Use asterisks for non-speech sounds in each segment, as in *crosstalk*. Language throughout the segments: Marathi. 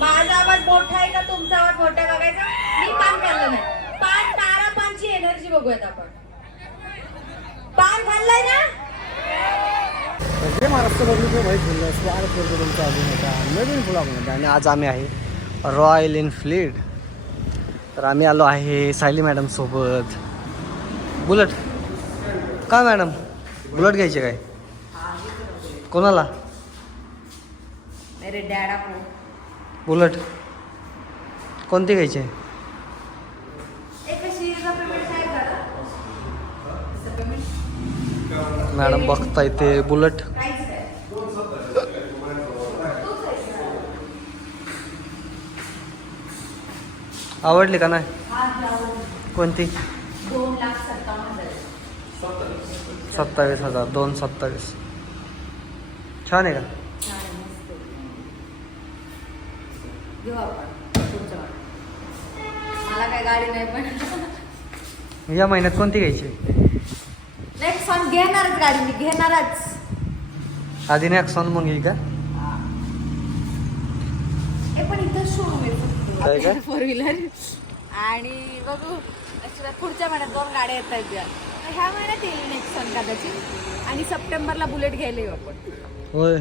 माझा आवाज मोठा आहे का तुमचा आवाज मोठा बघायचा? मी पान खाल्लं नाही. पान तारा पानची एनर्जी बघूयात आपण. पान खाल्लंय ना? जे महाराष्ट्र बघून माहीत बोललं स्वागत करतो तुमचं अजून एका नवीन ब्लॉगमध्ये आणि आज आम्ही आहे रॉयल इनफ्लीड तर आम्ही आलो आहे सायली मॅडम सोबत. बुलेट. काय मॅडम? बुलेट घ्यायचे काय? कोणाला? मेरे डॅडा को बुलट कोणती घ्यायची? आहे मॅडम बघताय ते बुलट. आवडली का नाही? कोणती? सत्तावीस हजार दोन सत्तावीस. छान आहे का छान आहे, मस्त आहे. घेऊ आपण. मला काय गाडी नाही पण. या महिन्यात कोणती घ्यायची? नेक्स्ट सॉन्ग घेणारच गाडी मी घेणारच. आधी नॅक्सॉन मग ही. का पण इथं शोरूम? आहे फोर व्हीलर *laughs* आणि बघू पुढच्या महिन्यात दोन गाड्या येत आहेत ह्या महिन्यात येईल नेक्स्ट सॉन्ग कदाचित. आणि सप्टेंबरला बुलेट घ्यायला येऊ आपण. होय.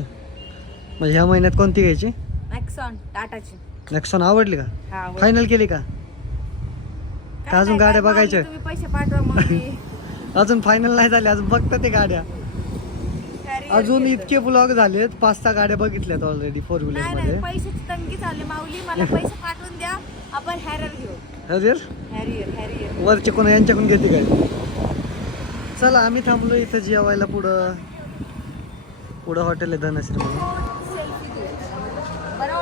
मग ह्या महिन्यात कोणती घ्यायची? नेक्सॉन टाटाची. नॅक्सॉन आवडली का? हा फायनल केली का? अजून गाड्या काय बघायच्या? मागणी तुम्ही पैसे पाठवा मग मी. *laughs* अजून फायनल नाही झाली अजून बघता ते गाड्या. Carrier अजून घेतो. इतके ब्लॉग झालेत पाच सहा गाड्या बघितल्यात ऑलरेडी फोर व्हीलर नाही नाही मध्ये. पैशाची तंगी चालली माऊली. मला *laughs* पैसे पाठवून द्या आपण हॅरियर घेऊ. हरियर हॅरियर हॅरियर वरचे कोण यांच्याकडून घेते काय चला आम्ही थांबलो इथं जेवायला पुढं. पुढं हॉटेल आहे धनश्री म्हणून. सेल्फी घेऊ बरं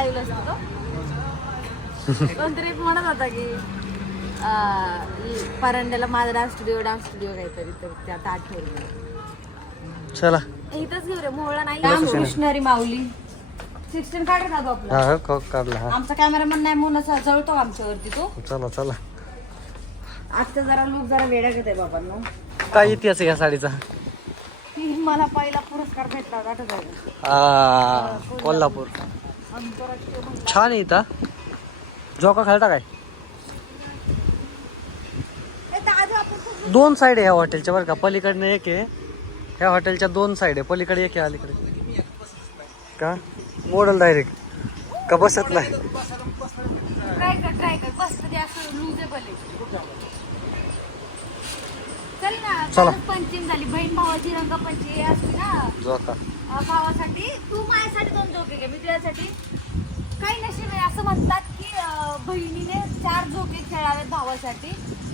लाईव्ह असतो तो. कोणतरी म्हणत होता की परांड्याला माझा डान्स स्टुडिओ डान्स स्टुडिओ काहीतरी तर ते आता आठवलं. चला. इथंच घेऊ रे मोहळा नाही रामकृष्णरी माऊली. सिक्स्टीन काढ ना तो आपला. हा काढला आमचा कॅमेरामॅन नाही म्हणून असा जळतो आमच्यावरती तो. चला चला. आजचा जरा लोक जरा वेड्या घेत आहे बाबांनो. काय इतिहास या साडीचा? मला पहिला पुरस्कार भेटला कोल्हापूर. छान आहे इथं. जोका खेळता काय? दोन साईड आहे ह्या हॉटेलच्या बरं का. पलीकडनं एक आहे. ह्या हॉटेलच्या दोन साईड आहे. पलीकडे एक आहे अलीकडे. का? मॉडल डायरेक्ट का बसत नाही? चल पंचमी झाली. बहीण भावाची रंगपंचमी असते ना. अं, भावासाठी तू माझ्यासाठी दोन झोके घे मी तुझ्यासाठी. काही नशीब आहे असं म्हणतात की बहिणीने चार झोके खेळावेत भावासाठी.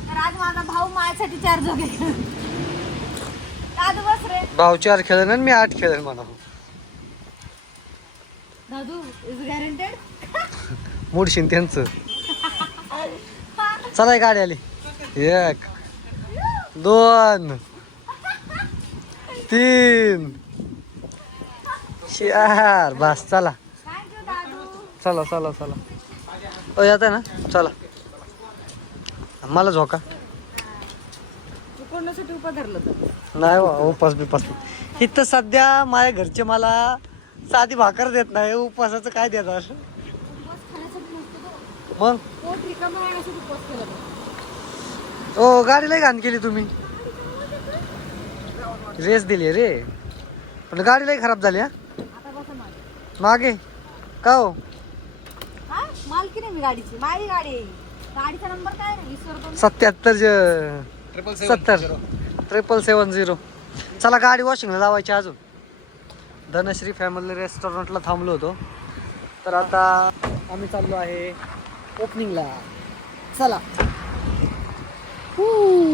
तर आज माझा भाऊ माझ्यासाठी चार झोके खेळ दादू बस रे. भाऊ चार खेळेन आणि मी आठ खेळेन म्हणा. दादू इज गॅरंटेड मोडशीन त्यांचं. चला गाडी आली. एक दोन तीन. चार बस चला. चला चला चला. ओ येत आहे ना? चला. मला झोका. नाही उपास बिपास. इथं सध्या माझ्या घरचे मला साधी भाकर देत नाही उपासाचं काय देतात मग. ओ गाडीला घाण केली तुम्ही. रेस दिली रे. पण गाडीलाही खराब झाली हा? मागे. का हो? हा मालकी नाही मी गाडीची. माझी गाडी आहे. ही. गाडीचा नंबर काय रे वीसवर दोन सत्याहत्तर सत्तर. ट्रिपल सेवन झिरो चला गाडी वॉशिंगला लावायची अजून. धनश्री फॅमिली रेस्टॉरंटला थांबलो होतो. तर आता आम्ही चाललो आहे ओपनिंगला चला. एक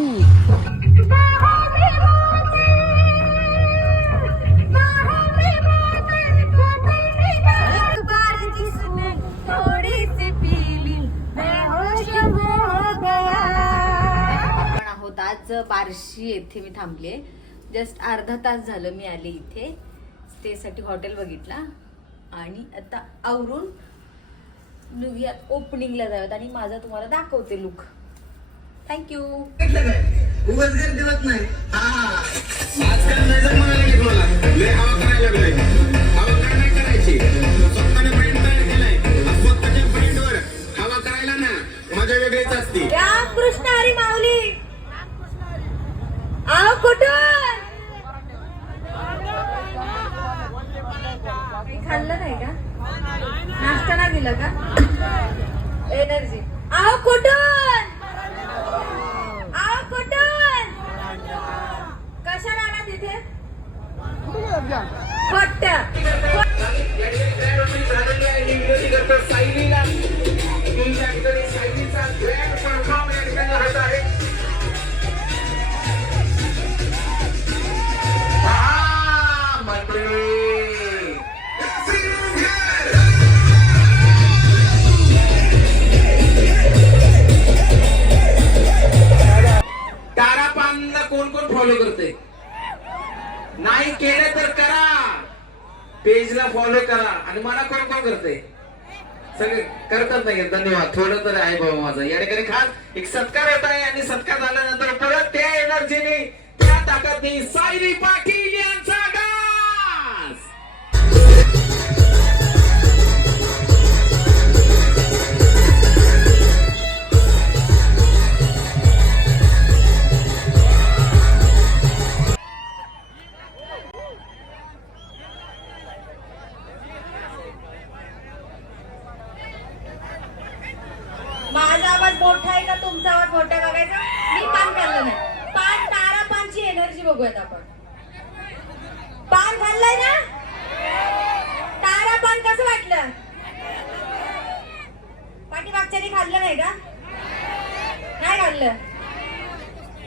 आज बार्शी येथे मी थांबले जस्ट अर्धा तास झालं मी आले इथे. स्टेसाठी हॉटेल बघितला. आणि आता आवरून निघूया. ओपनिंगला जाव्यात आणि माझा तुम्हाला दाखवते लुक थँक्यू नाही. काही खाल्लं नाही का? नाश्ता नाही दिला का? एनर्जी आहो कुठून? आहो कुठून? कशाला आला तिथे खोट्ट करते? सगळे करतात नाही धन्यवाद. थोडं तर आहे बाबा माझा. या ठिकाणी खास एक सत्कार होत आहे आणि सत्कार झाल्यानंतर परत त्या एनर्जीने त्या ताकदने सायरी पाटील यांचा पानची बघूयात आपण? पान खाल्लंय ना? तारा पान कसं वाटलं? पाठीमागच्याने खाल्लं नाही का? नाही खाल्लं.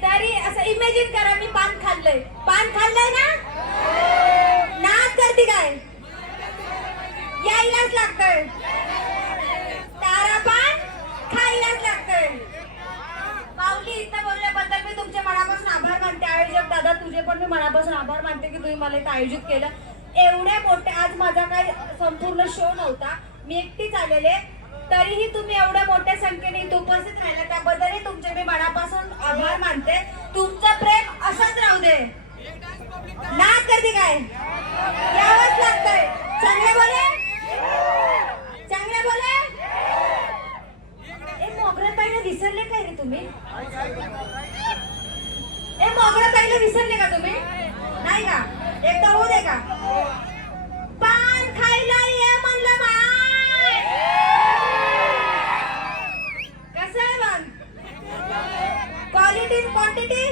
तरी असं इमेजिन करा मी पान खाल्लंय. पान खाल्लंय ना? नाच करते काय? यायलाच लागतंय. तारा पान खायलाच लागत माऊली इथं बोलल्याबद्दल मी तुमच्या मनापासून आभार मानते आयोजक दादा तुझे पण मी मनापासून आभार मानते की तुम्ही मला इथं आयोजित केलं. एवढे मोठे आज माझा काही संपूर्ण शो नव्हता. मी एकटीच आलेले. तरीही तुम्ही एवढ्या मोठ्या संख्येने इथे उपस्थित राहिला. त्याबद्दलही तुमचे मी मनापासून आभार मानते. तुमचं प्रेम असंच राहू दे. नाच करते काय? यावंच लागतंय. चांगले बोले? चांगले बोले? ए मोगरा पाहिजे विसरले काय रे तुम्ही? मोगरा विसरले का तुम्ही? नाही का? एकदा होऊ दे का? पान खायला ये म्हणलं बाय कसं आहे मग क्वालिटी क्वांटिटी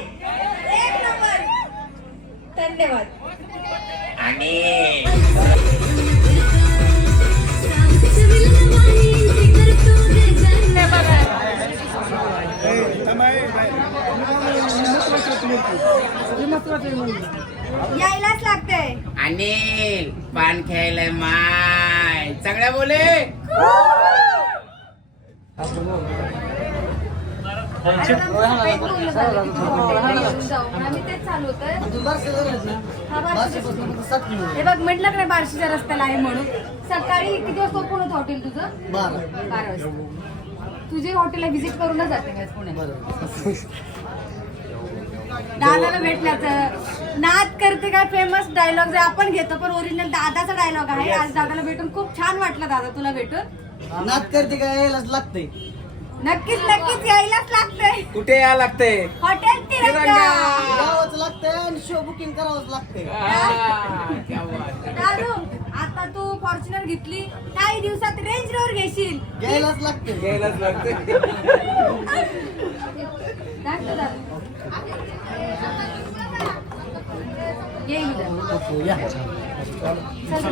एक नंबर. धन्यवाद. आणि यायलाच लागतंय. अनिल पान खेळायला माय. चांगल्या बोले. आम्ही तेच चालू होतं हा हे बघ म्हटलं का नाही बार्शीच्या रस्त्याला आहे म्हणून. सकाळी किती वाजता ओपन होतं हॉटेल तुझं? बारा. वाजता. तुझे हॉटेलला व्हिजिट करूनच जाते मी आज पुण्यात दादाला भेटण्याचं. नाद करते काय फेमस डायलॉग जे आपण घेतो पण ओरिजिनल दादाचा डायलॉग आहे. आज दादाला भेटून खूप छान वाटलं दादा तुला भेटून. नाच करते काय यायलाच लागते नक्कीच नक्कीच यायलाच लागतंय. कुठे या लागते हॉटेल तिरंगा. यावंच लागतंय आणि शो बुकिंग करावंच लागतंय. आता तू फॉर्च्युनर घेतली काही दिवसात रेंज रोवर घेशील. घ्यायलाच लागतंय. घ्यायलाच लागते दाखव दादू. ये इकडं. या. चल.